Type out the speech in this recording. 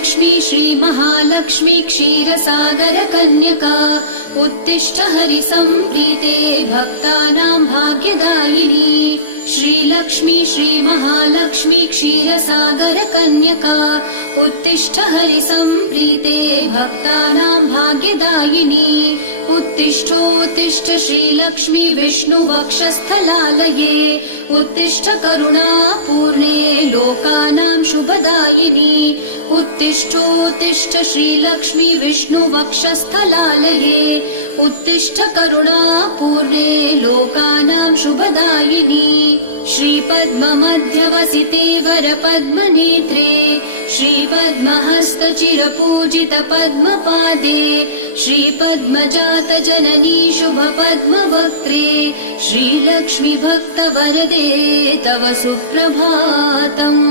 श्रीलक्ष्मी श्रीमहालक्ष्मी क्षीरसागरकन्यका उत्तिष्ठ हरिसम्प्रीते भक्तानां भाग्यदायिनी। श्रीलक्ष्मी श्रीमहालक्ष्मी क्षीरसागरकन्यका उत्तिष्ठ हरिसम्प्रीते भक्तानां भाग्यदायिनी। उत्तिष्ठोत्तिष्ठ श्रीलक्ष्मी विष्णुवक्षस्थलालये उत्तिष्ठ करुणापूर्णे लोकानां शुभदायिनी। उत्तिष्ठोत्तिष्ठ श्रीलक्ष्मी विष्णुवक्षस्थलालये उत्तिष्ठ करुणापूर्णे लोकानां शुभदायिनी। श्रीपद्ममध्यवसिते वरपद्मनेत्रे श्रीपद्महस्तचिरपूजित पद्मपादे श्रीपद्मजातजननी शुभपद्मवक्त्रे श्रीलक्ष्मी भक्तवरदे तव सुप्रभातम्।